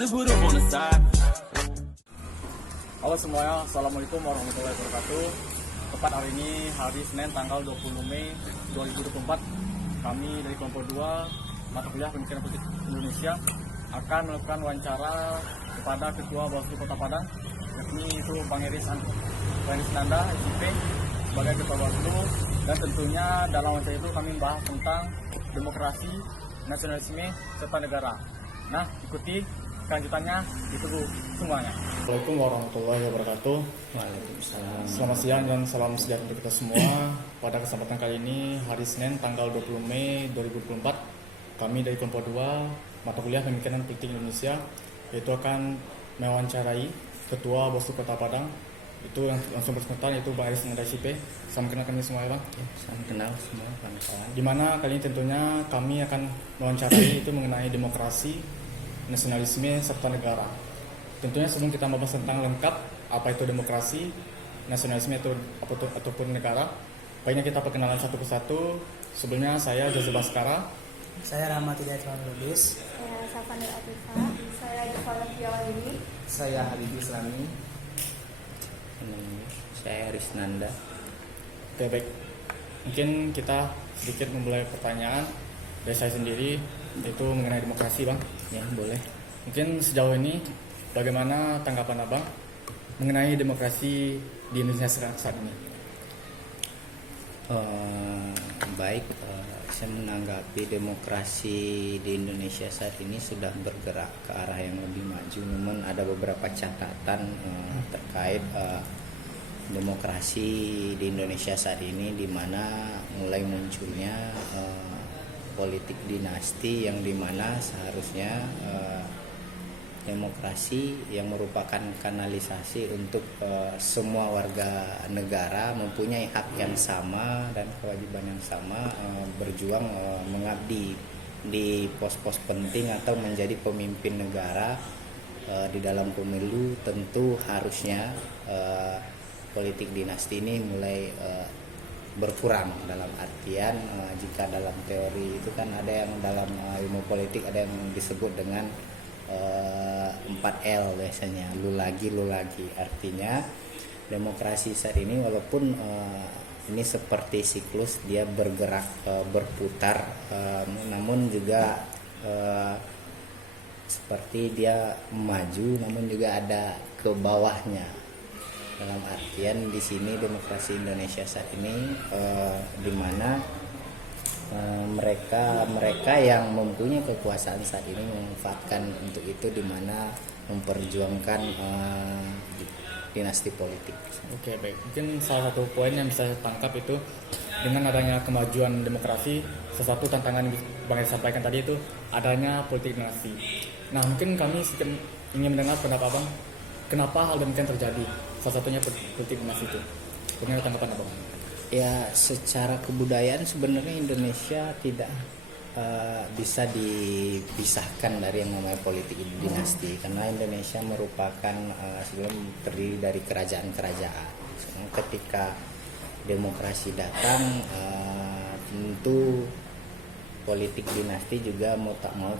just put up on the side. Halo semuanya, Assalamualaikum warahmatullahi wabarakatuh. Tepat hari ini, hari Senin tanggal 20 Mei 2024, kami dari kelompok 2 mata kuliah Pemikiran Politik Indonesia akan melakukan wawancara kepada Ketua Bawaslu Kota Padang, yakni itu Bang Iris Nanda, SIP, sebagai Ketua Bawaslu. Dan tentunya dalam wawancara itu kami membahas tentang demokrasi, nasionalisme, serta negara. Nah, ikuti kelanjutannya, ditunggu semuanya. Assalamualaikum warahmatullahi wabarakatuh. Waalaikumsalam. Selamat siang dan salam sejahtera untuk kita semua. Pada kesempatan kali ini, hari Senin tanggal 20 Mei 2024, kami dari kelompok 2 mata kuliah Pemikiran Politik Indonesia yaitu akan mewawancarai Ketua Bawaslu Kota Padang. Itu yang langsung bersangkutan, yaitu Bang Iris Nanda SIP. Salam kenal kami semua ya Bang. Salam kenal semua kawan-kawan. Dimana kali ini tentunya kami akan mewawancarai itu mengenai demokrasi, nasionalisme, serta negara. Tentunya sebelum kita membahas tentang lengkap apa itu demokrasi, nasionalisme ataupun negara, baiknya kita perkenalan satu persatu. Sebelumnya saya Joseph Baskara. Saya Rahmat Hidayatwan Lubis. Saya Safanil Atifah. Saya Jafar Fiawali. Saya Habib Islami. Saya Risnanda. Oke, baik. Mungkin kita sedikit memulai pertanyaan dari saya sendiri, yaitu mengenai demokrasi, Bang. Ya, boleh. Mungkin sejauh ini bagaimana tanggapan Abang mengenai demokrasi di Indonesia saat ini? Baik, saya menanggapi demokrasi di Indonesia saat ini sudah bergerak ke arah yang lebih maju. Namun ada beberapa catatan terkait demokrasi di Indonesia saat ini, di mana mulai munculnya politik dinasti yang dimana seharusnya demokrasi yang merupakan kanalisasi untuk semua warga negara mempunyai hak yang sama dan kewajiban yang sama, berjuang mengabdi di pos-pos penting atau menjadi pemimpin negara di dalam pemilu. Tentu harusnya politik dinasti ini mulai berkurang, dalam artian jika dalam teori itu kan ada yang dalam ilmu politik ada yang disebut dengan 4L biasanya, lu lagi, artinya demokrasi saat ini walaupun ini seperti siklus, dia bergerak berputar, namun juga seperti dia maju namun juga ada ke bawahnya. Dalam artian di sini demokrasi Indonesia saat ini di mana mereka yang mempunyai kekuasaan saat ini memanfaatkan untuk itu, di mana memperjuangkan dinasti politik. Oke, baik. Mungkin salah satu poin yang bisa saya tangkap itu dengan adanya kemajuan demokrasi, sesuatu tantangan yang Bang Edi sampaikan tadi itu adanya politik dinasti. Nah, mungkin kami ingin mendengar pendapat Abang, kenapa hal demikian terjadi? Salah satunya politik dinasti itu. Bagaimana tanggapan Abang? Ya, secara kebudayaan sebenarnya Indonesia tidak bisa dipisahkan dari yang namanya politik dinasti, karena Indonesia merupakan sebelum terdiri dari kerajaan-kerajaan. Ketika demokrasi datang, tentu politik dinasti juga mau tak mau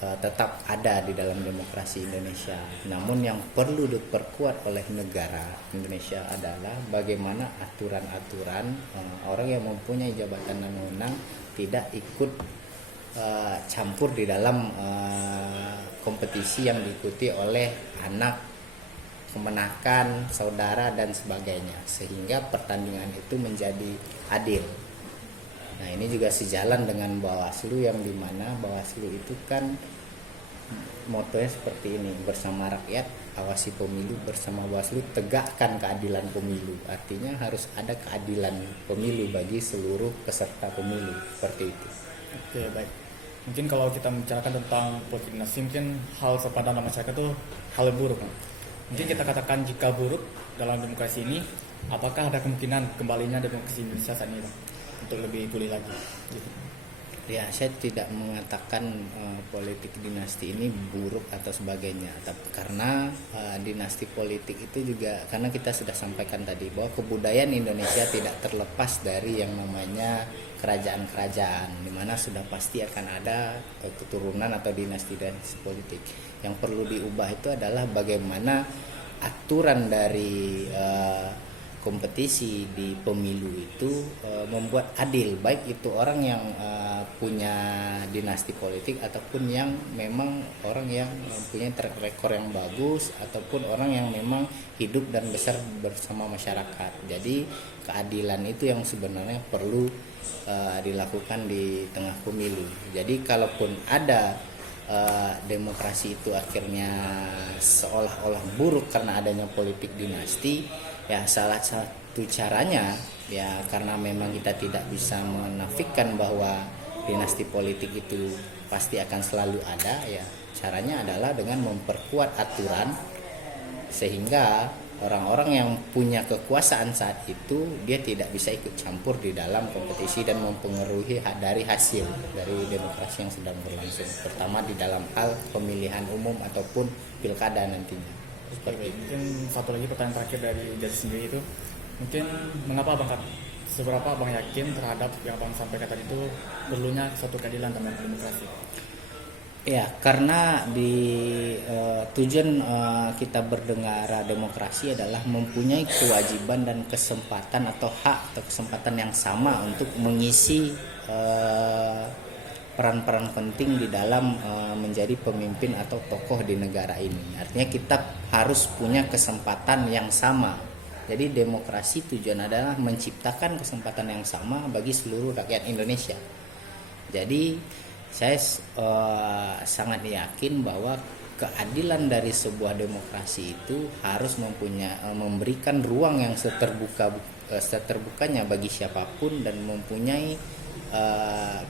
tetap ada di dalam demokrasi Indonesia. Namun yang perlu diperkuat oleh negara Indonesia adalah bagaimana aturan-aturan orang yang mempunyai jabatan dan wewenang tidak ikut campur di dalam kompetisi yang diikuti oleh anak, kemenakan, saudara dan sebagainya, sehingga pertandingan itu menjadi adil. Nah, ini juga sejalan dengan Bawaslu, yang dimana Bawaslu itu kan motonya seperti ini: bersama rakyat awasi pemilu, bersama Bawaslu tegakkan keadilan pemilu. Artinya harus ada keadilan pemilu bagi seluruh peserta pemilu, seperti itu. Oke, baik. Mungkin kalau kita membicarakan tentang politik dinasti, mungkin hal sepadan dalam masyarakat itu hal yang buruk, Bang. Mungkin kita katakan jika buruk dalam demokrasi ini, apakah ada kemungkinan kembalinya demokrasi Indonesia saat ini, Bang? Untuk lebih pulih lagi gitu. Ya, saya tidak mengatakan politik dinasti ini buruk atau sebagainya, tapi karena dinasti politik itu juga karena kita sudah sampaikan tadi bahwa kebudayaan Indonesia tidak terlepas dari yang namanya kerajaan-kerajaan, di mana sudah pasti akan ada keturunan atau dinasti-dinasti politik. Yang perlu diubah itu adalah bagaimana aturan dari kompetisi di pemilu itu membuat adil, baik itu orang yang punya dinasti politik ataupun yang memang orang yang mempunyai track record yang bagus ataupun orang yang memang hidup dan besar bersama masyarakat. Jadi keadilan itu yang sebenarnya perlu dilakukan di tengah pemilu. Jadi kalaupun ada demokrasi itu akhirnya seolah-olah buruk karena adanya politik dinasti, ya salah satu caranya ya karena memang kita tidak bisa menafikan bahwa dinasti politik itu pasti akan selalu ada, ya caranya adalah dengan memperkuat aturan sehingga orang-orang yang punya kekuasaan saat itu dia tidak bisa ikut campur di dalam kompetisi dan mempengaruhi dari hasil dari demokrasi yang sedang berlangsung, terutama di dalam hal pemilihan umum ataupun pilkada nantinya. Seperti itu. Mungkin satu lagi pertanyaan terakhir dari Jazi sendiri itu, mungkin mengapa Abang, seberapa Abang yakin terhadap yang Abang sampaikan tadi itu perlunya suatu keadilan tentang demokrasi? Ya, karena di tujuan kita berdengara demokrasi adalah mempunyai kewajiban dan kesempatan atau hak atau kesempatan yang sama untuk mengisi peran-peran penting di dalam menjadi pemimpin atau tokoh di negara ini. Artinya kita harus punya kesempatan yang sama. Jadi demokrasi tujuan adalah menciptakan kesempatan yang sama bagi seluruh rakyat Indonesia. Jadi saya sangat yakin bahwa keadilan dari sebuah demokrasi itu harus memberikan ruang yang seterbukanya bagi siapapun dan mempunyai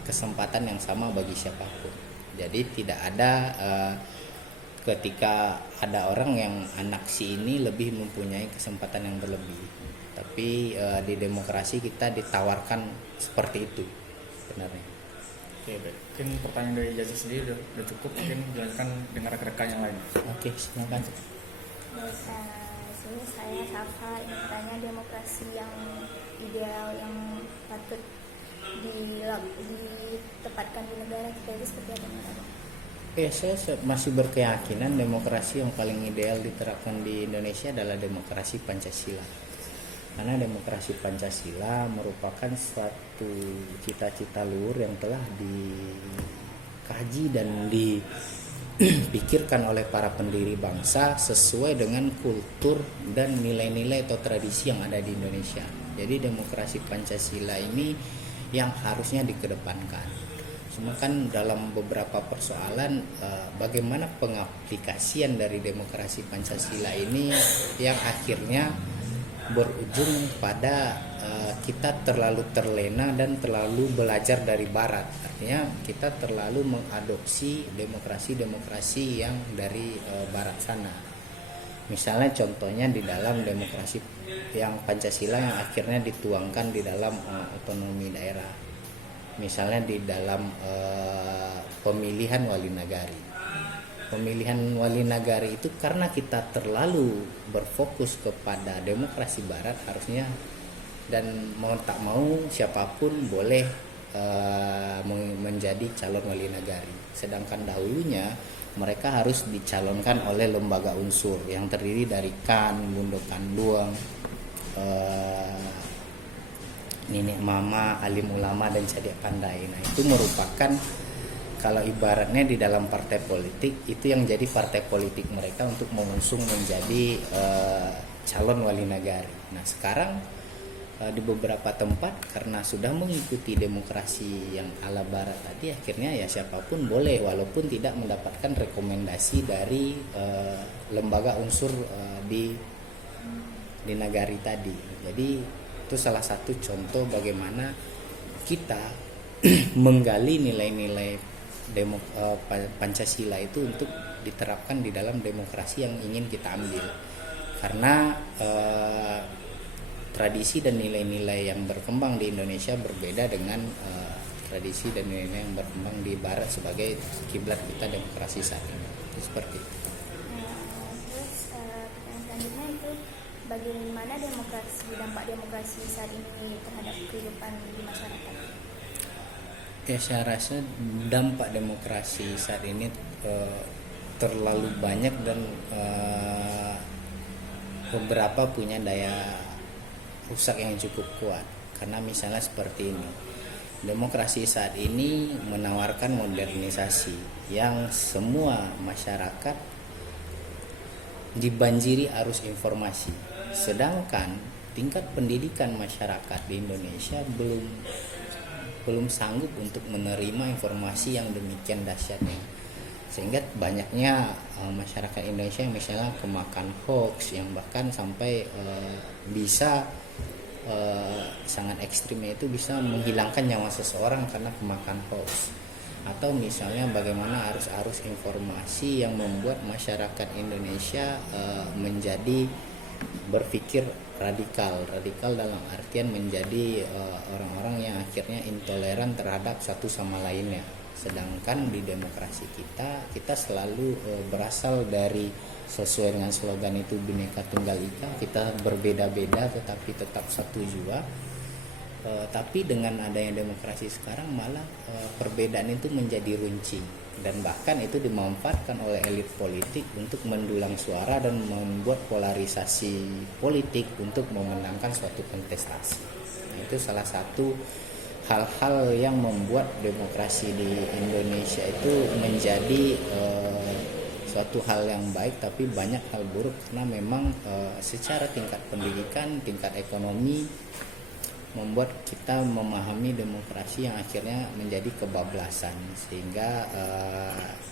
kesempatan yang sama bagi siapapun. Jadi tidak ada ketika ada orang yang anak si ini lebih mempunyai kesempatan yang berlebih. Tapi di demokrasi kita ditawarkan seperti itu sebenarnya. Oke, baik. Mungkin pertanyaan dari Jazi sendiri udah cukup, mungkin dilanjutkan dengan rekan-rekan yang lain. Oke, silakan. Sini saya Safa yang bertanya demokrasi yang ideal yang patut ditempatkan di negara kita itu seperti apa menurut? Ya, saya masih berkeyakinan demokrasi yang paling ideal diterapkan di Indonesia adalah demokrasi Pancasila. Karena demokrasi Pancasila merupakan suatu cita-cita luhur yang telah dikaji dan dipikirkan oleh para pendiri bangsa sesuai dengan kultur dan nilai-nilai atau tradisi yang ada di Indonesia. Jadi demokrasi Pancasila ini yang harusnya dikedepankan. Cuma kan dalam beberapa persoalan bagaimana pengaplikasian dari demokrasi Pancasila ini yang akhirnya berujung pada kita terlalu terlena dan terlalu belajar dari Barat. Artinya kita terlalu mengadopsi demokrasi-demokrasi yang dari Barat sana. Misalnya contohnya di dalam demokrasi yang Pancasila yang akhirnya dituangkan di dalam otonomi daerah. Misalnya di dalam pemilihan wali nagari. Pemilihan wali nagari itu karena kita terlalu berfokus kepada demokrasi Barat harusnya, dan mau tak mau siapapun boleh menjadi calon wali nagari. Sedangkan dahulunya mereka harus dicalonkan oleh lembaga unsur yang terdiri dari KAN, Bundo Kanduang, Nenek Mama, Alim Ulama dan Cadik Pandai. Nah, itu merupakan kalau ibaratnya di dalam partai politik itu yang jadi partai politik mereka untuk mengusung menjadi calon wali nagari. Nah, sekarang di beberapa tempat karena sudah mengikuti demokrasi yang ala Barat tadi, akhirnya ya siapapun boleh walaupun tidak mendapatkan rekomendasi dari lembaga unsur di nagari tadi. Jadi itu salah satu contoh bagaimana kita menggali nilai-nilai Pancasila itu untuk diterapkan di dalam demokrasi yang ingin kita ambil. Karena tradisi dan nilai-nilai yang berkembang di Indonesia berbeda dengan tradisi dan nilai yang berkembang di Barat sebagai kiblat kita demokrasi saat ini. Itu seperti itu. Terus pertanyaan selanjutnya itu bagaimana dampak demokrasi saat ini terhadap kehidupan di masyarakat? Ya, saya rasa dampak demokrasi saat ini terlalu banyak dan beberapa punya daya rusak yang cukup kuat. Karena misalnya seperti ini, demokrasi saat ini menawarkan modernisasi yang semua masyarakat dibanjiri arus informasi, sedangkan tingkat pendidikan masyarakat di Indonesia belum sanggup untuk menerima informasi yang demikian dahsyatnya, sehingga banyaknya masyarakat Indonesia yang misalnya kemakan hoax yang bahkan sampai bisa sangat ekstrimnya itu bisa menghilangkan nyawa seseorang karena kemakan hoax. Atau misalnya bagaimana arus-arus informasi yang membuat masyarakat Indonesia menjadi berpikir radikal dalam artian menjadi orang-orang yang akhirnya intoleran terhadap satu sama lainnya. Sedangkan di demokrasi kita selalu berasal dari, sesuai dengan slogan itu, Bhinneka Tunggal Ika, kita berbeda-beda tetapi tetap satu jua. Tapi dengan adanya demokrasi sekarang malah perbedaan itu menjadi runcing, dan bahkan itu dimanfaatkan oleh elit politik untuk mendulang suara dan membuat polarisasi politik untuk memenangkan suatu kontestasi. Nah, itu salah satu hal-hal yang membuat demokrasi di Indonesia itu menjadi suatu hal yang baik, tapi banyak hal buruk karena memang secara tingkat pendidikan, tingkat ekonomi membuat kita memahami demokrasi yang akhirnya menjadi kebablasan, sehingga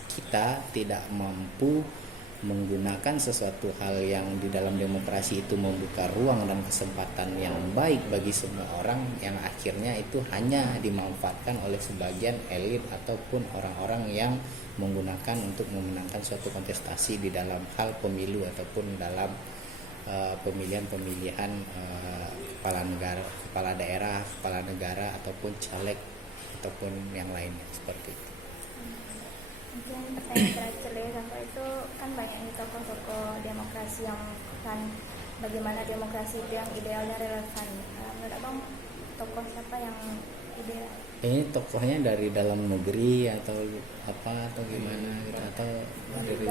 kita tidak mampu menggunakan sesuatu hal yang di dalam demokrasi itu membuka ruang dan kesempatan yang baik bagi semua orang, yang akhirnya itu hanya dimanfaatkan oleh sebagian elit ataupun orang-orang yang menggunakan untuk memenangkan suatu kontestasi di dalam hal pemilu ataupun dalam pemilihan kepala negara, kepala daerah, kepala negara ataupun caleg ataupun yang lainnya seperti itu. Mungkin pertanyaan terakhir dari Kakak itu kan banyak nih tokoh-tokoh demokrasi yang kan bagaimana demokrasi itu yang ideal dan relevan. Menurut Abang tokoh siapa yang ideal? Ini tokohnya dari dalam negeri atau apa atau gimana gitu, atau dari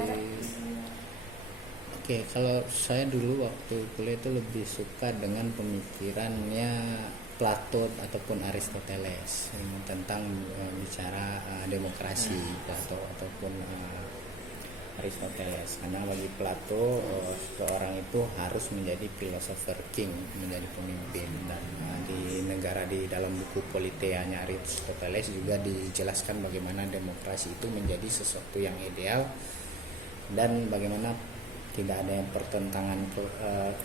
Oke, kalau saya dulu waktu kuliah itu lebih suka dengan pemikirannya Plato ataupun Aristoteles tentang bicara demokrasi. Plato ataupun Aristoteles, karena bagi Plato seorang itu harus menjadi philosopher king, menjadi pemimpin. Dan di dalam buku Politeia-nya Aristoteles juga dijelaskan bagaimana demokrasi itu menjadi sesuatu yang ideal dan bagaimana tidak ada yang pertentangan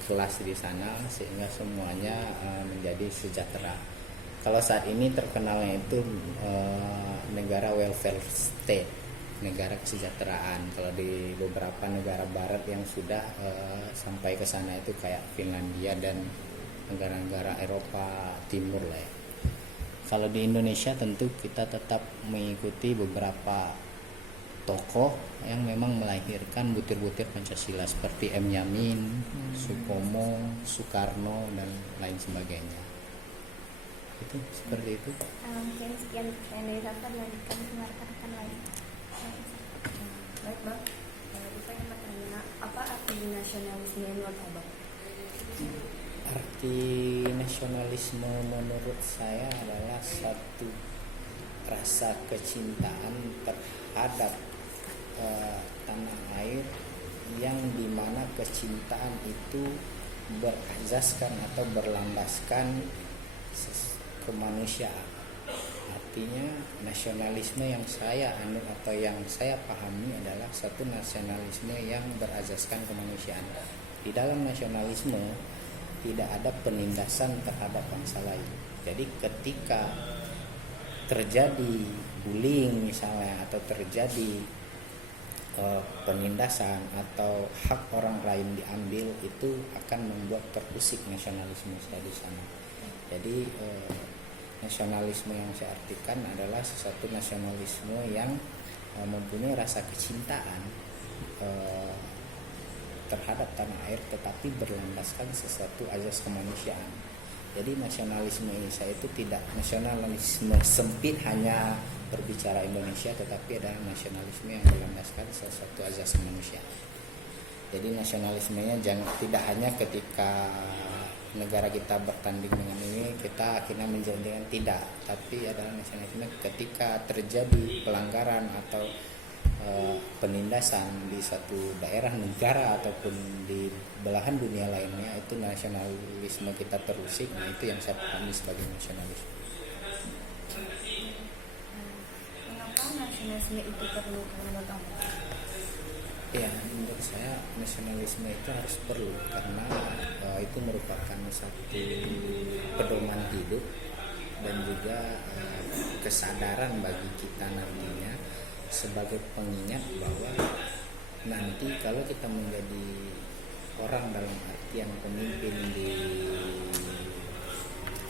kelas di sana, sehingga semuanya menjadi sejahtera. Kalau saat ini terkenalnya itu negara welfare state, negara kesejahteraan. Kalau di beberapa negara barat yang sudah sampai ke sana itu kayak Finlandia dan negara-negara Eropa Timur lah ya. Kalau di Indonesia tentu kita tetap mengikuti beberapa tokoh yang memang melahirkan butir-butir Pancasila seperti M. Yamin, Supomo, Soekarno dan lain sebagainya. Itu seperti itu. Mungkin sekian pertanyaan dari Kakak, dilanjutkan dengan rekan-rekan lain. Baik Bang, saya ingin bertanya, apa arti nasionalisme menurut Abang? Arti nasionalisme menurut saya adalah satu rasa kecintaan terhadap tanah air, yang dimana kecintaan itu berazaskan atau berlandaskan kemanusiaan. Artinya nasionalisme yang saya anut atau yang saya pahami adalah satu nasionalisme yang berazaskan kemanusiaan. Di dalam nasionalisme tidak ada penindasan terhadap bangsa lain. Jadi ketika terjadi bullying misalnya, atau terjadi penindasan atau hak orang lain diambil, itu akan membuat terusik nasionalisme saya di sana. Jadi Nasionalisme yang saya artikan adalah sesuatu nasionalisme yang mempunyai rasa kecintaan terhadap tanah air, tetapi berlandaskan sesuatu azas kemanusiaan. Jadi nasionalisme Indonesia itu tidak nasionalisme sempit hanya berbicara Indonesia, tetapi adalah nasionalisme yang berlandaskan sesuatu azas kemanusiaan. Jadi nasionalismenya tidak hanya ketika negara kita bertanding dengan ini kita akhirnya menjanjikan, tidak, tapi adalah nasionalisme ketika terjadi pelanggaran atau penindasan di satu daerah, negara ataupun di belahan dunia lainnya, itu nasionalisme kita terusik. Nah, itu yang saya pahami sebagai nasionalisme. Mengapa nasionalisme itu perlu menurut Anda? Ya, menurut saya nasionalisme itu harus perlu karena itu merupakan satu pedoman hidup dan juga kesadaran bagi kita nantinya sebagai pengingat bahwa nanti kalau kita menjadi orang dalam artian pemimpin di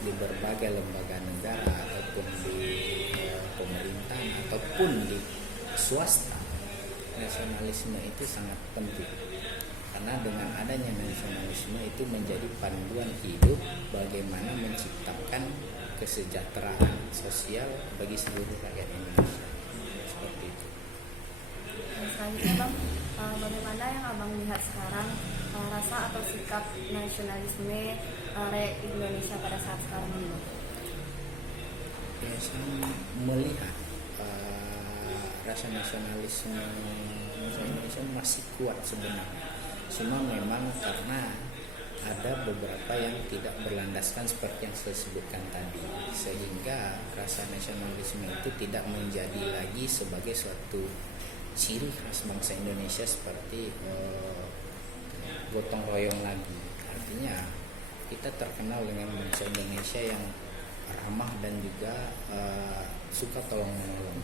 berbagai lembaga negara ataupun di pemerintahan ataupun di swasta, nasionalisme itu sangat penting karena dengan adanya nasionalisme itu menjadi panduan hidup bagaimana menciptakan kesejahteraan sosial bagi seluruh rakyat Indonesia. Seperti itu. Dan selanjutnya Bang, bagaimana yang Abang lihat sekarang rasa atau sikap nasionalisme rakyat Indonesia pada saat sekarang ini? Ya, saya melihat rasa nasionalisme Indonesia masih kuat sebenarnya. Cuma memang karena ada beberapa yang tidak berlandaskan seperti yang saya sebutkan tadi, sehingga rasa nasionalisme itu tidak menjadi lagi sebagai suatu ciri khas bangsa Indonesia seperti gotong royong lagi. Artinya kita terkenal dengan bangsa Indonesia yang ramah dan juga suka tolong menolong.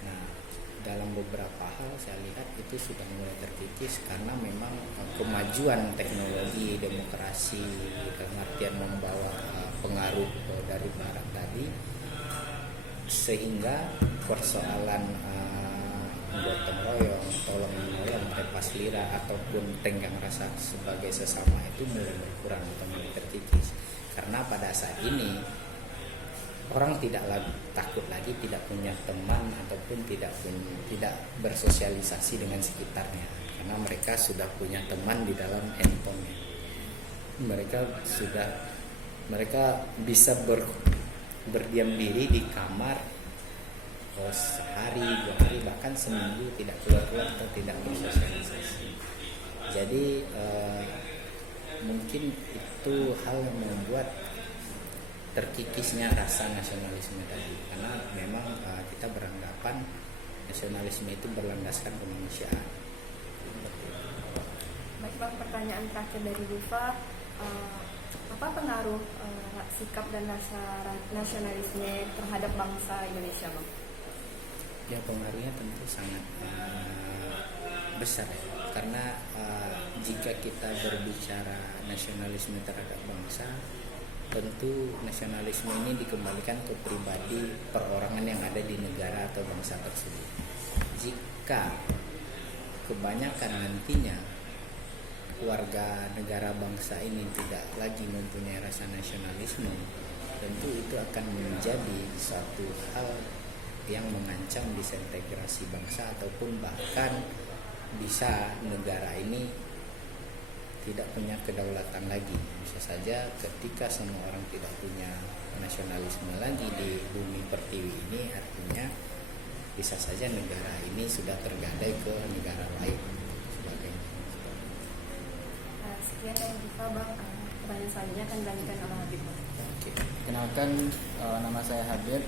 Nah, dalam beberapa hal saya lihat itu sudah mulai terkikis karena memang kemajuan teknologi demokrasi dalam artian membawa pengaruh dari barat tadi, sehingga persoalan gotong royong, tolong menolong, lepas lira ataupun tenggang rasa sebagai sesama itu mulai berkurang atau mulai terkikis karena pada saat ini orang tidak lagi takut lagi tidak punya teman ataupun tidak bersosialisasi dengan sekitarnya karena mereka sudah punya teman di dalam handphone. Mereka bisa berdiam diri di kamar sehari, 2 hari, bahkan seminggu tidak keluar atau tidak bersosialisasi. Jadi mungkin itu hal yang membuat terkikisnya rasa nasionalisme tadi karena memang kita beranggapan nasionalisme itu berlandaskan kemanusiaan. Baik Bang, pertanyaan terakhir dari Diva, apa pengaruh sikap dan rasa nasionalisme terhadap bangsa Indonesia Bang? Ya, pengaruhnya tentu sangat besar ya. Karena jika kita berbicara nasionalisme terhadap bangsa, tentu nasionalisme ini dikembalikan ke pribadi perorangan yang ada di negara atau bangsa tersebut. Jika kebanyakan nantinya warga negara bangsa ini tidak lagi mempunyai rasa nasionalisme, tentu itu akan menjadi suatu hal yang mengancam disintegrasi bangsa ataupun bahkan bisa negara ini tidak punya kedaulatan lagi. Bisa saja ketika semua orang tidak punya nasionalisme lagi di bumi pertiwi ini, artinya bisa saja negara ini sudah tergadai ke negara lain sebagainya. Sekian dari Diva Bang, pertanyaan selanjutnya akan dilanjutkan oleh Habib. Oke. Kenalkan, nama saya Habib.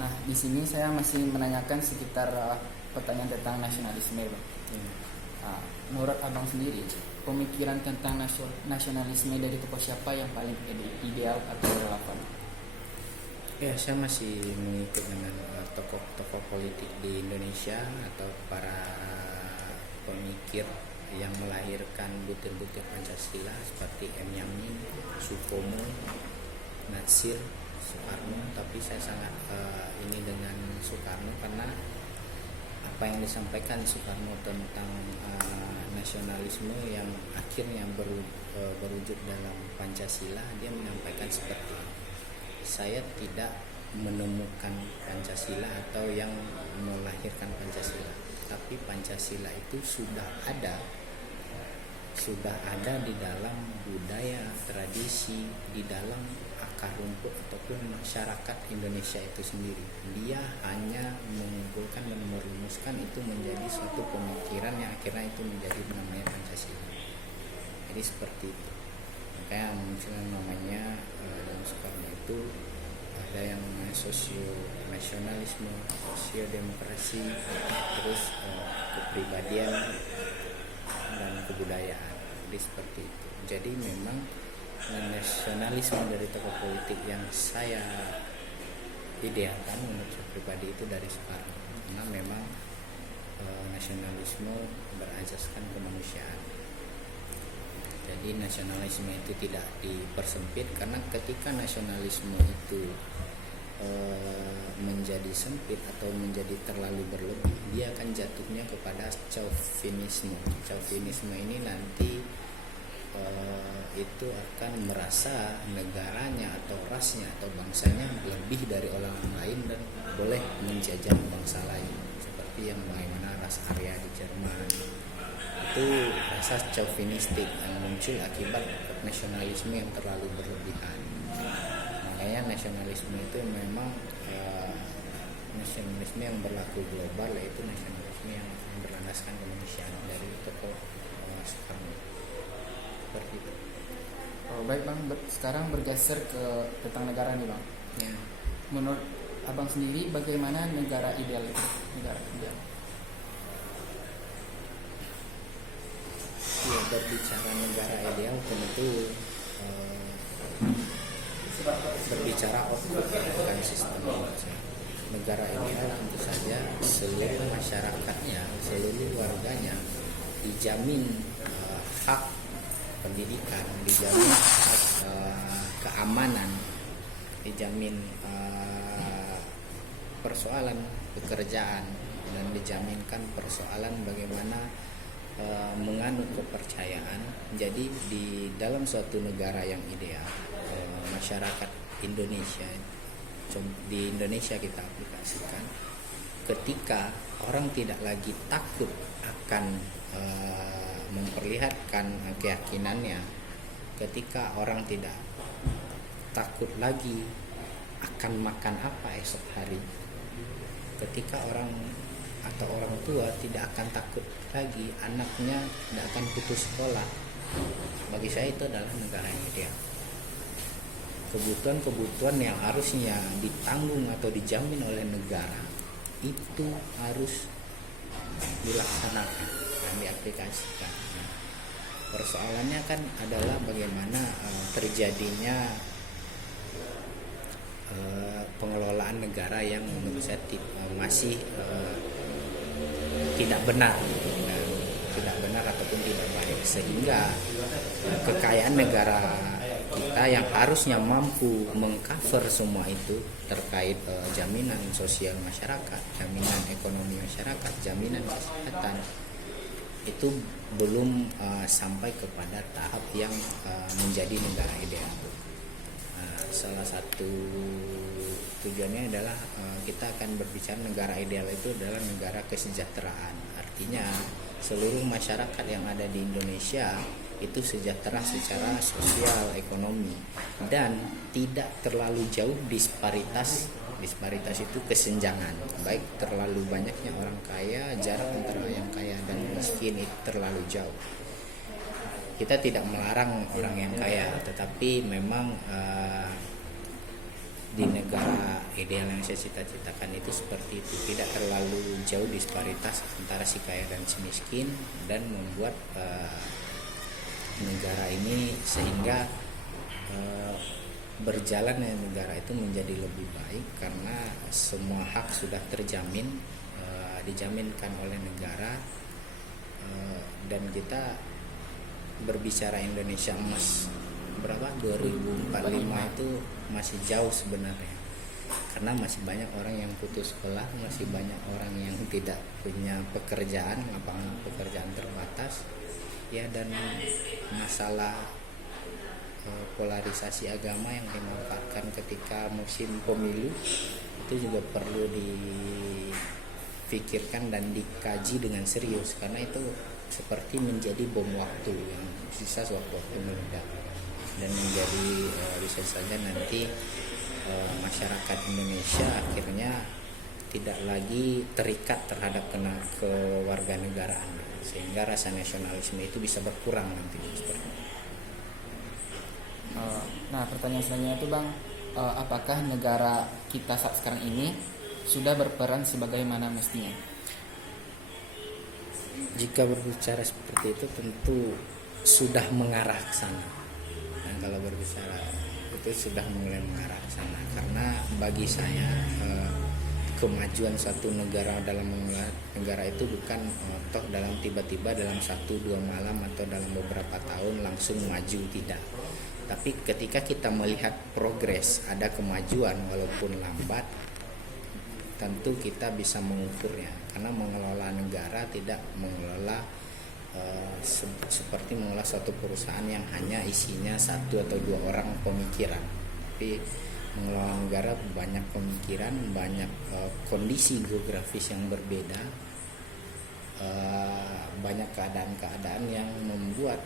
Nah, di sini saya masih menanyakan sekitar pertanyaan tentang nasionalisme, Bang. Nah, menurut Abang sendiri, pemikiran tentang nasionalisme dari tokoh siapa yang paling ideal atau relevan? Ya, saya masih mengikut dengan tokoh-tokoh politik di Indonesia atau para pemikir yang melahirkan butir-butir Pancasila seperti M. Yamin, Supomo, Natsir, Soekarno, tapi saya sangat ini dengan Soekarno karena apa yang disampaikan Soekarno tentang nasionalisme yang akhirnya berwujud dalam Pancasila. Dia menyampaikan seperti ini, saya tidak menemukan Pancasila atau yang melahirkan Pancasila, tapi Pancasila itu sudah ada di dalam budaya, tradisi, di dalam akar rumput ataupun masyarakat Indonesia itu sendiri. Dia hanya mengumpulkan dan merumuskan itu menjadi suatu pemikiran yang akhirnya itu menjadi namanya Pancasila. Jadi seperti itu. Makanya muncul namanya dalam Soekarno itu ada yang namanya sosio-nasionalisme, sosio-demokrasi, terus kepribadian dan kebudayaan. Jadi seperti itu. Jadi memang nasionalisme dari tokoh politik yang saya idealkan menurut saya pribadi itu dari Soekarno, karena memang nasionalisme berasaskan kemanusiaan. Jadi nasionalisme itu tidak dipersempit, karena ketika nasionalisme itu menjadi sempit atau menjadi terlalu berlebih, dia akan jatuhnya kepada chauvinisme. Chauvinisme ini nanti itu akan merasa negaranya atau rasnya atau bangsanya lebih dari orang lain dan boleh menjajah bangsa lain, seperti yang bagaimana ras Arya di Jerman. Itu rasa chauvinistik yang muncul akibat nasionalisme yang terlalu berlebihan. Makanya nasionalisme itu memang nasionalisme yang berlaku global, yaitu nasionalisme yang berlandaskan kemanusiaan dari tokoh Soekarno. Seperti itu. Oh, baik Bang, sekarang bergeser ke tentang negara nih Bang. Ya. Menurut Abang sendiri bagaimana negara ideal itu? Negara ideal. Ya, berbicara negara ideal tentu berbicara output bukan sistem. Negara ideal tentu saja seluruh masyarakatnya, seluruh warganya dijamin hak pendidikan, dijamin hak keamanan, dijamin persoalan pekerjaan, dan dijaminkan persoalan bagaimana menganut kepercayaan. Jadi di dalam suatu negara yang ideal, masyarakat Indonesia, di Indonesia kita aplikasikan, ketika orang tidak lagi takut akan memperlihatkan keyakinannya, ketika orang tidak takut lagi akan makan apa esok hari, ketika orang atau orang tua tidak akan takut lagi anaknya tidak akan putus sekolah, bagi saya itu adalah negara yang ideal. Kebutuhan-kebutuhan yang harusnya ditanggung atau dijamin oleh negara itu harus dilaksanakan dan diaplikasikan. Persoalannya kan adalah bagaimana terjadinya pengelolaan negara yang menurut saya masih tidak benar, tidak benar ataupun tidak baik, sehingga kekayaan negara kita yang harusnya mampu mengcover semua itu terkait jaminan sosial masyarakat, jaminan ekonomi masyarakat, jaminan kesehatan, itu belum sampai kepada tahap yang menjadi negara ideal. Salah satu tujuannya adalah kita akan berbicara negara ideal itu adalah negara kesejahteraan. Artinya seluruh masyarakat yang ada di Indonesia itu sejahtera secara sosial, ekonomi, dan tidak terlalu jauh disparitas itu kesenjangan, baik terlalu banyaknya orang kaya, jarak antara yang kaya dan miskin itu terlalu jauh. Kita tidak melarang orang yang kaya, tetapi memang di negara ideal yang saya cita-citakan itu seperti itu, tidak terlalu jauh disparitas antara si kaya dan si miskin, dan membuat negara ini sehingga berjalannya negara itu menjadi lebih baik karena semua hak sudah terjamin, dijaminkan oleh negara. Dan kita berbicara Indonesia emas berapa 2045 itu masih jauh sebenarnya, karena masih banyak orang yang putus sekolah, masih banyak orang yang tidak punya pekerjaan, lapangan pekerjaan terbatas ya, dan masalah polarisasi agama yang dimanfaatkan ketika musim pemilu itu juga perlu dipikirkan dan dikaji dengan serius, karena itu seperti menjadi bom waktu yang sisa sewaktu-waktu meledak dan menjadi bisa saja nanti masyarakat Indonesia akhirnya tidak lagi terikat terhadap kewarganegaraan, sehingga rasa nasionalisme itu bisa berkurang nanti seperti itu. Nah, pertanyaan selanjutnya itu Bang, apakah negara kita saat sekarang ini sudah berperan sebagaimana mestinya? Jika berbicara seperti itu tentu sudah mengarah ke sana. Nah, kalau berbicara itu sudah mulai mengarah ke sana, karena bagi saya kemajuan suatu negara dalam mengelola negara itu bukan toh dalam tiba-tiba dalam 1-2 malam atau dalam beberapa tahun langsung maju, tidak. Tapi ketika kita melihat progres, ada kemajuan walaupun lambat, tentu kita bisa mengukurnya, karena mengelola negara tidak mengelola seperti mengelola suatu perusahaan yang hanya isinya 1 atau 2 orang pemikiran, tapi mengelola negara banyak pemikiran, banyak kondisi geografis yang berbeda, banyak keadaan-keadaan yang membuat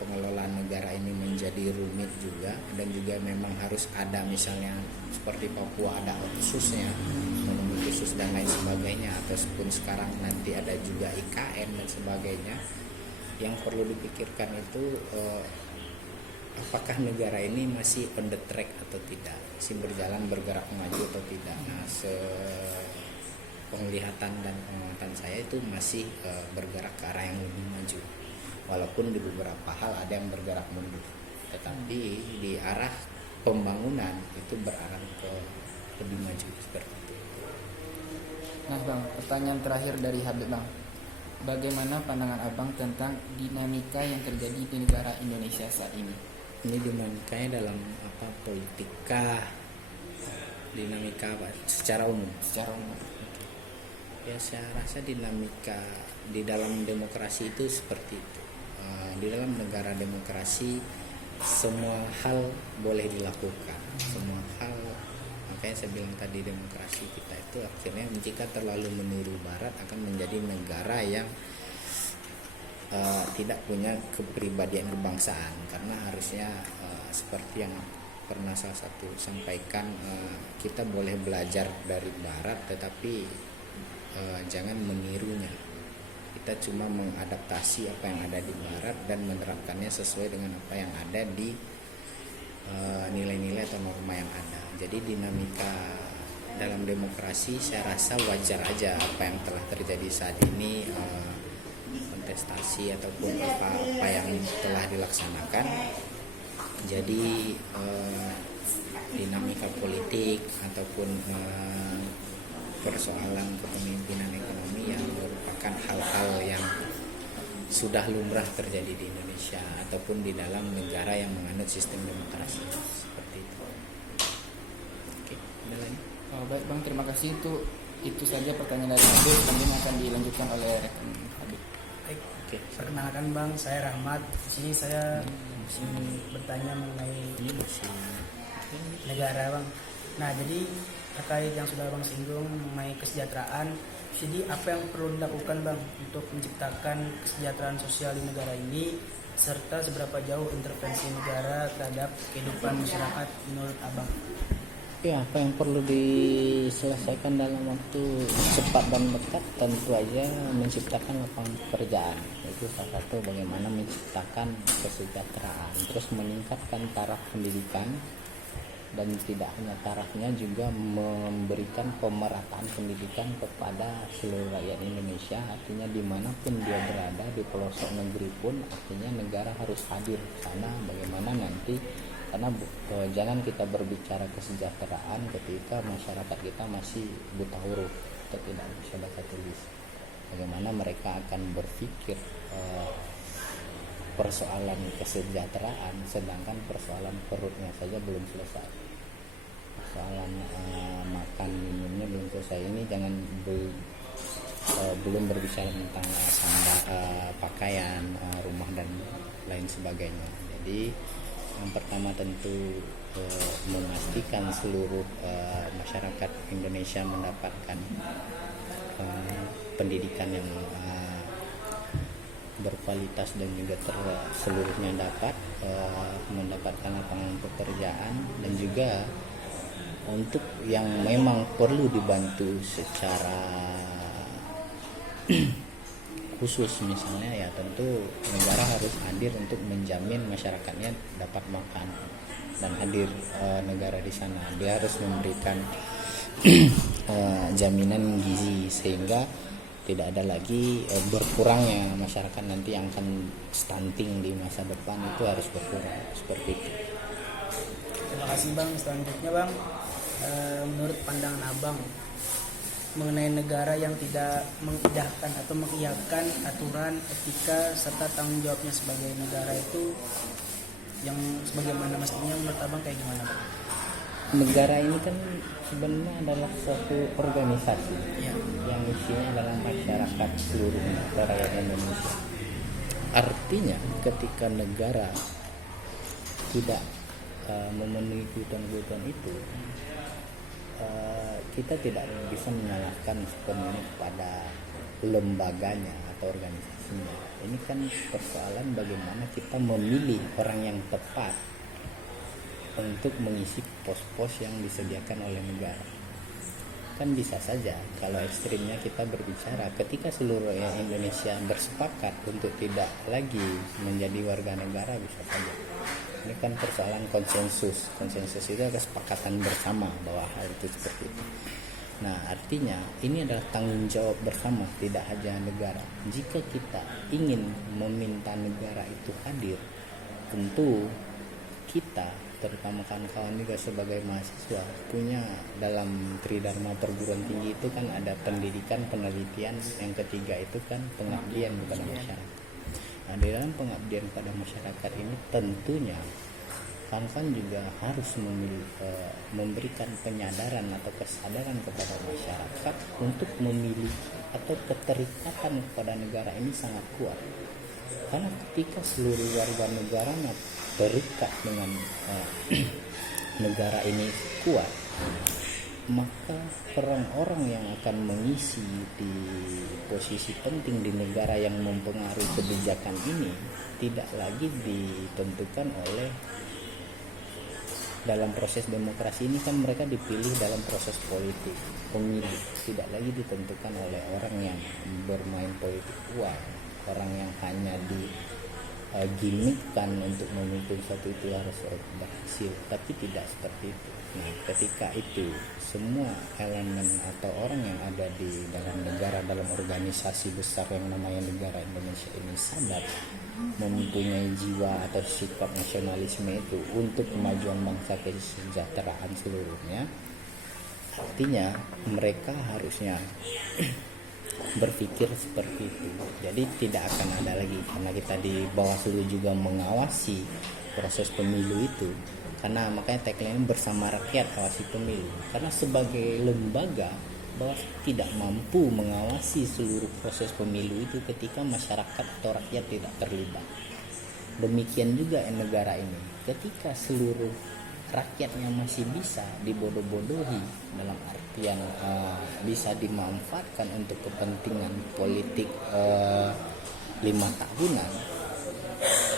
pengelolaan negara ini menjadi rumit juga, dan juga memang harus ada, misalnya seperti Papua ada khususnya, ekonomi khusus dan lain sebagainya, ataupun sekarang nanti ada juga IKN dan sebagainya. Yang perlu dipikirkan itu apakah negara ini masih on the track atau tidak, masih berjalan bergerak maju atau tidak. Nah, penglihatan dan pengamatan saya itu masih bergerak ke arah yang lebih maju, walaupun di beberapa hal ada yang bergerak mundur, tetapi di arah pembangunan itu berarah ke lebih maju seperti itu. Nah Bang, pertanyaan terakhir dari Habib Bang, bagaimana pandangan Abang tentang dinamika yang terjadi di negara Indonesia saat ini? Ini dinamikanya dalam politika, dinamika apa secara umum? Secara umum. Ya, saya rasa dinamika di dalam demokrasi itu seperti itu. Di dalam negara demokrasi semua hal boleh dilakukan, semua hal. Makanya saya bilang tadi, demokrasi kita itu akhirnya jika terlalu meniru Barat akan menjadi negara yang tidak punya kepribadian kebangsaan, karena harusnya seperti yang pernah salah satu sampaikan, kita boleh belajar dari Barat tetapi jangan menirunya. Kita cuma mengadaptasi apa yang ada di Barat dan menerapkannya sesuai dengan apa yang ada di nilai-nilai atau norma yang ada. Jadi dinamika dalam demokrasi saya rasa wajar aja apa yang telah terjadi saat ini, kontestasi ataupun apa yang telah dilaksanakan. Jadi dinamika politik ataupun persoalan kepemimpinan ekonomi yang merupakan hal-hal yang sudah lumrah terjadi di Indonesia ataupun di dalam negara yang menganut sistem demokrasi seperti itu. Oke, ada lagi? Baik Bang, terima kasih. Itu saja pertanyaan dari Habib. Selanjutnya akan dilanjutkan oleh rekan Habib. Baik, Oke. perkenalkan Bang, saya Rahmat. Di sini saya bertanya mengenai negara Bang. Nah, jadi terkait yang sudah Bang singgung mengenai kesejahteraan, jadi apa yang perlu dilakukan Bang untuk menciptakan kesejahteraan sosial di negara ini, serta seberapa jauh intervensi negara terhadap kehidupan masyarakat menurut Abang? Ya, apa yang perlu diselesaikan dalam waktu cepat dan dekat tentu aja menciptakan lapangan pekerjaan. Itu salah satu bagaimana menciptakan kesejahteraan, terus meningkatkan taraf pendidikan, dan tidak hanya tarafnya, juga memberikan pemerataan pendidikan kepada seluruh rakyat Indonesia. Artinya dimanapun dia berada, di pelosok negeri pun, artinya negara harus hadir ke sana. Bagaimana nanti, karena jangan kita berbicara kesejahteraan ketika masyarakat kita masih buta huruf atau tidak bisa baca tulis. Bagaimana mereka akan berpikir persoalan kesejahteraan, sedangkan persoalan perutnya saja belum selesai. Persoalan makan minumnya belum selesai. Ini jangan belum berbicara tentang pakaian, rumah dan lain sebagainya. Jadi yang pertama tentu memastikan seluruh masyarakat Indonesia mendapatkan pendidikan yang berkualitas dan juga seluruhnya dapat mendapatkan lapangan pekerjaan, dan juga untuk yang memang perlu dibantu secara khusus misalnya, ya tentu negara harus hadir untuk menjamin masyarakatnya dapat makan, dan hadir negara di sana. Dia harus memberikan jaminan gizi sehingga tidak ada lagi berkurangnya masyarakat nanti yang akan stunting di masa depan. Itu harus berkurang seperti itu. Terima kasih Bang. Selanjutnya Bang, menurut pandangan Abang mengenai negara yang tidak mengindahkan atau mengiyakan aturan, etika serta tanggung jawabnya sebagai negara itu yang sebagaimana mestinya, menurut Abang kayak gimana Bang? Negara ini kan sebenarnya adalah suatu organisasi yang isinya adalah masyarakat seluruhnya, rakyat Indonesia. Artinya ketika negara tidak memenuhi kebutuhan itu, kita tidak bisa menyalahkan sepenuhnya kepada lembaganya atau organisasinya. Ini kan persoalan bagaimana kita memilih orang yang tepat untuk mengisi pos-pos yang disediakan oleh negara. Kan bisa saja kalau ekstrimnya kita berbicara ketika seluruh Indonesia bersepakat untuk tidak lagi menjadi warga negara, bisa saja. Ini kan persoalan konsensus. Konsensus itu kesepakatan bersama bahwa hal itu seperti itu. Nah, artinya ini adalah tanggung jawab bersama, tidak hanya negara. Jika kita ingin meminta negara itu hadir, tentu kita, terutama kawan-kawan juga sebagai mahasiswa, punya dalam Tridharma perguruan tinggi itu kan ada pendidikan, penelitian, yang ketiga itu kan pengabdian kepada masyarakat. Nah, di dalam pengabdian pada masyarakat ini tentunya kawan-kawan juga harus memberikan penyadaran atau kesadaran kepada masyarakat untuk memiliki atau keterikatan kepada negara ini sangat kuat. Karena ketika seluruh warga negaranya terikat dengan negara ini kuat, maka orang-orang yang akan mengisi di posisi penting di negara yang mempengaruhi kebijakan ini tidak lagi ditentukan oleh dalam proses demokrasi ini. Kan mereka dipilih dalam proses politik pemilu, tidak lagi ditentukan oleh orang yang bermain politik uang, orang yang hanya gimmickkan untuk memimpin suatu itu harus berhasil, tapi tidak seperti itu. Nah, ketika itu semua elemen atau orang yang ada di dalam negara, dalam organisasi besar yang namanya negara Indonesia ini sadar mempunyai jiwa atau sikap nasionalisme itu untuk kemajuan bangsa, kesejahteraan seluruhnya, artinya mereka harusnya berpikir seperti itu. Jadi tidak akan ada lagi, karena kita di Bawaslu juga mengawasi proses pemilu itu. Karena makanya tagline bersama rakyat awasi pemilu. Karena sebagai lembaga Bawaslu tidak mampu mengawasi seluruh proses pemilu itu ketika masyarakat atau rakyat tidak terlibat. Demikian juga negara ini, ketika seluruh rakyatnya masih bisa dibodoh-bodohi, dalam artian bisa dimanfaatkan untuk kepentingan politik 5 tahunan.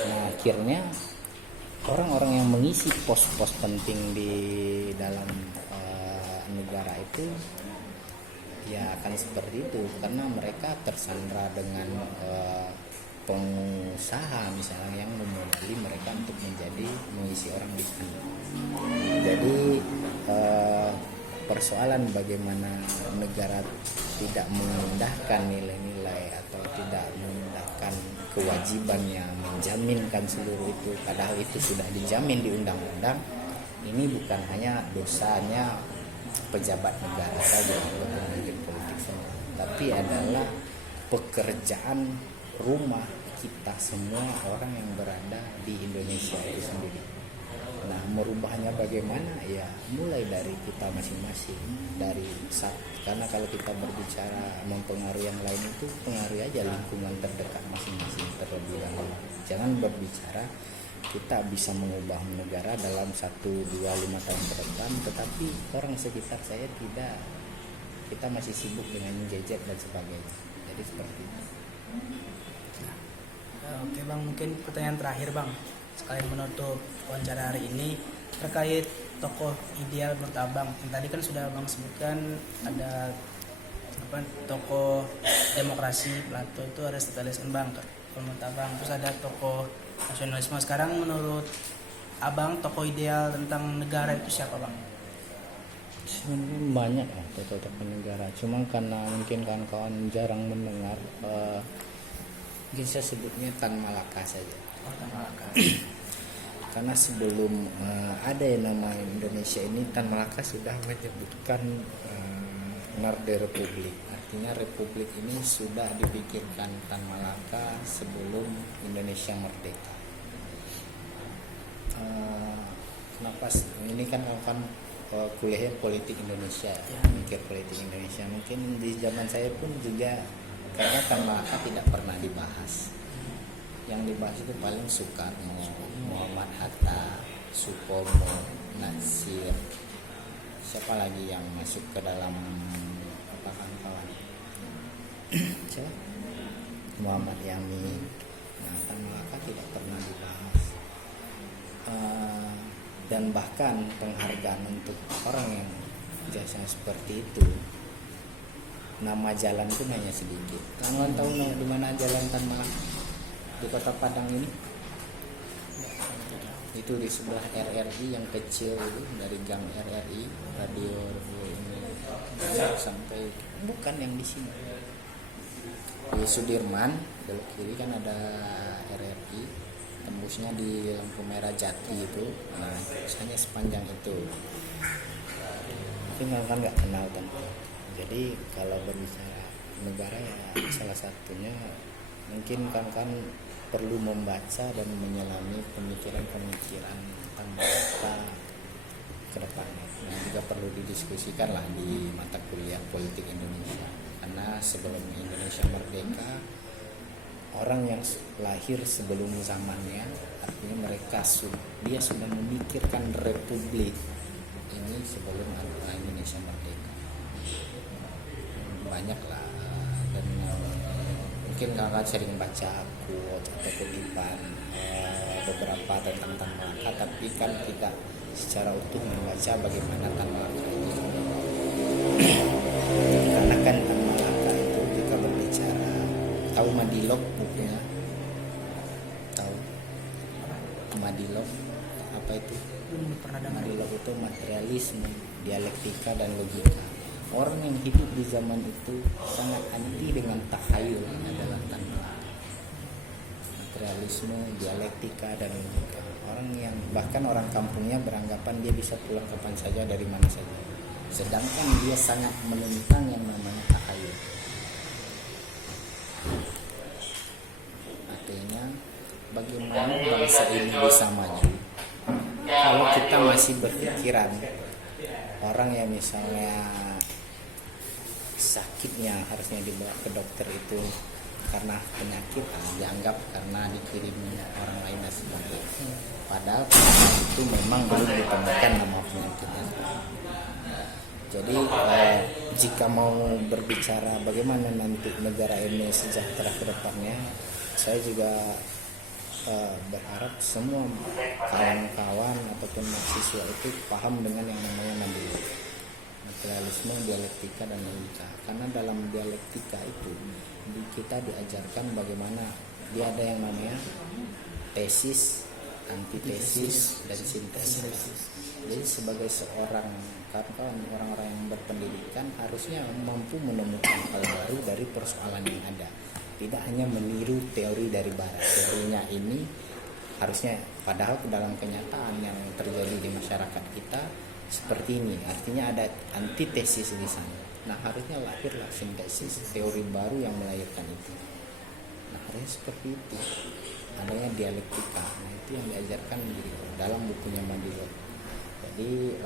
Nah, akhirnya orang-orang yang mengisi pos-pos penting di dalam negara itu ya akan seperti itu, karena mereka tersandra dengan pengusaha misalnya yang memodali mereka untuk mengisi orang di sana. Jadi persoalan bagaimana negara tidak mengindahkan nilai-nilai atau tidak mengindahkan kewajibannya menjaminkan seluruh itu, padahal itu sudah dijamin di undang-undang. Ini bukan hanya dosanya pejabat negara saja atau pemimpin politik saja, tapi adalah pekerjaan rumah kita semua orang yang berada di Indonesia itu sendiri. Nah, merubahnya bagaimana? Ya, mulai dari kita masing-masing, karena kalau kita berbicara mempengaruhi yang lain itu pengaruhi aja lingkungan terdekat masing-masing terlebih dahulu. Jangan berbicara kita bisa mengubah negara dalam 1, 2, 5 tahun ke depan, tetapi orang sekitar saya tidak, kita masih sibuk dengan gadget dan sebagainya. Jadi seperti itu. Oke bang, mungkin pertanyaan terakhir bang, sekalian menutup wawancara hari ini terkait tokoh ideal menurut abang. Yang tadi kan sudah abang sebutkan ada tokoh demokrasi Plato itu ada Aristoteles kan bang, kalau menurut abang. Terus ada tokoh nasionalisme. Sekarang menurut abang tokoh ideal tentang negara itu siapa bang? Sebenarnya banyak ya tokoh-tokoh negara, cuma karena mungkin kawan-kawan jarang mendengar, mungkin saya sebutnya Tan Malaka saja. Tan Malaka. Karena sebelum ada yang nama Indonesia ini, Tan Malaka sudah menyebutkan Nerde Republik. Artinya republik ini sudah dipikirkan Tan Malaka sebelum Indonesia merdeka. Kenapa ini kan kuliahnya politik Indonesia, mikir politik Indonesia. Mungkin di zaman saya pun juga karena Tan Malaka tidak pernah dibahas. Yang dibahas itu paling Soekarno, Muhammad Hatta, Supomo, Nasir. Siapa lagi yang masuk ke dalam kawan-kawan? Siapa? Muhammad Yamin. Nah, Tan Malaka tidak pernah dibahas. Dan bahkan penghargaan untuk orang yang jasanya seperti itu, nama jalan pun hanya sedikit. Kalian tahu di mana jalan Tan Malaka? Di Kota Padang ini? Itu di sebelah RRI yang kecil itu, dari gang RRI, radio ini sampai, bukan yang di sini. Di Sudirman, belok kiri kan ada RRI, tembusnya di lampu merah Jati itu. Nah, hanya sepanjang itu. Tapi kan nggak kenal kan. Jadi kalau berbicara negara ya salah satunya mungkin kan perlu membaca dan menyelami pemikiran-pemikiran tentang bangsa ke depannya. Yang juga perlu didiskusikan lah di mata kuliah politik Indonesia. Karena sebelum Indonesia merdeka, orang yang lahir sebelum zamannya, artinya dia sudah memikirkan republik ini sebelum Indonesia merdeka. Banyak lah, dan mungkin kakak sering baca quote atau kutipan beberapa tentang Tan Malaka, tapi kan tidak secara utuh membaca bagaimana Tan Malaka itu. Karena kan Tan Malaka itu jika berbicara, tahu Madilog bukunya? Tahu Madilog apa itu? Belum pernah dengar. Madilog itu materialisme, dialektika dan logika. Orang yang hidup di zaman itu sangat anti dengan takhayul adalah Tan Malaka. Materialisme, dialektika dan logika. Orang yang bahkan orang kampungnya beranggapan dia bisa pulang kapan saja dari mana saja. Sedangkan dia sangat menentang yang namanya takhayul. Artinya bagaimana bangsa ini bisa maju kalau kita masih berpikiran orang yang misalnya sakitnya harusnya dibawa ke dokter itu karena penyakit, dianggap karena dikirim orang lain dan sebagainya. Padahal itu memang belum ditemukan nama penyakitnya. Jadi jika mau berbicara bagaimana nanti negara ini sejahtera ke depannya, saya juga berharap semua kawan-kawan ataupun mahasiswa itu paham dengan yang namanya materialisme, dialektika dan logika. Karena dalam dialektika itu kita diajarkan bagaimana dia ada yang namanya tesis, antitesis, dan sintesis. Jadi sebagai seorang kawan-kawan, orang-orang yang berpendidikan harusnya mampu menemukan hal baru dari persoalan yang ada. Tidak hanya meniru teori dari barat. Teorinya ini harusnya, padahal dalam kenyataan yang terjadi di masyarakat kita seperti ini. Artinya ada antitesis di sana. Nah, harusnya lahirlah sintesis, teori baru yang melahirkan itu. Nah, harusnya seperti itu. Adanya dialektika. Nah, itu yang diajarkan di dalam bukunya Madilot. Jadi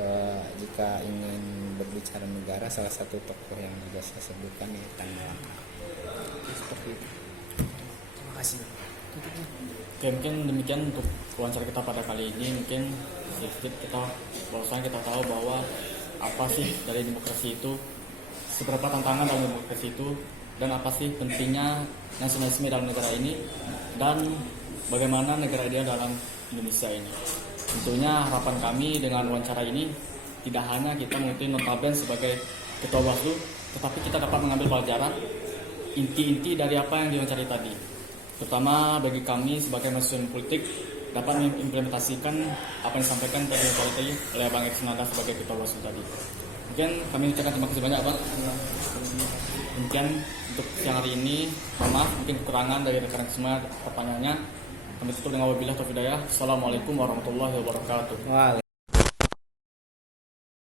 jika ingin berbicara negara, salah satu tokoh yang juga saya sebutkan ya Tan Malaka. Seperti itu. Terima kasih. Oke, mungkin demikian untuk wawancara kita pada kali ini. Mungkin sedikit bahwasanya kita tahu bahwa apa sih dari demokrasi itu, seberapa tantangan dalam demokrasi itu, dan apa sih pentingnya nasionalisme dalam negara ini, dan bagaimana negara dia dalam Indonesia ini. Tentunya harapan kami dengan wawancara ini tidak hanya kita mengikuti notabene sebagai ketua Bawaslu, tetapi kita dapat mengambil pelajaran inti-inti dari apa yang diwawancari tadi. Terutama bagi kami sebagai mahasiswa politik dapat mengimplementasikan apa yang disampaikan tadi oleh Bang Eksnanda sebagai ketua Bawaslu tadi. Mungkin kami ucapkan terima kasih banyak, Bang. Demikian untuk siang hari ini. Mohon maaf mungkin kekurangan dari rekan semua pertanyaannya. Kami tutup dengan wabillahi taufiq hidayah. Assalamualaikum warahmatullahi wabarakatuh.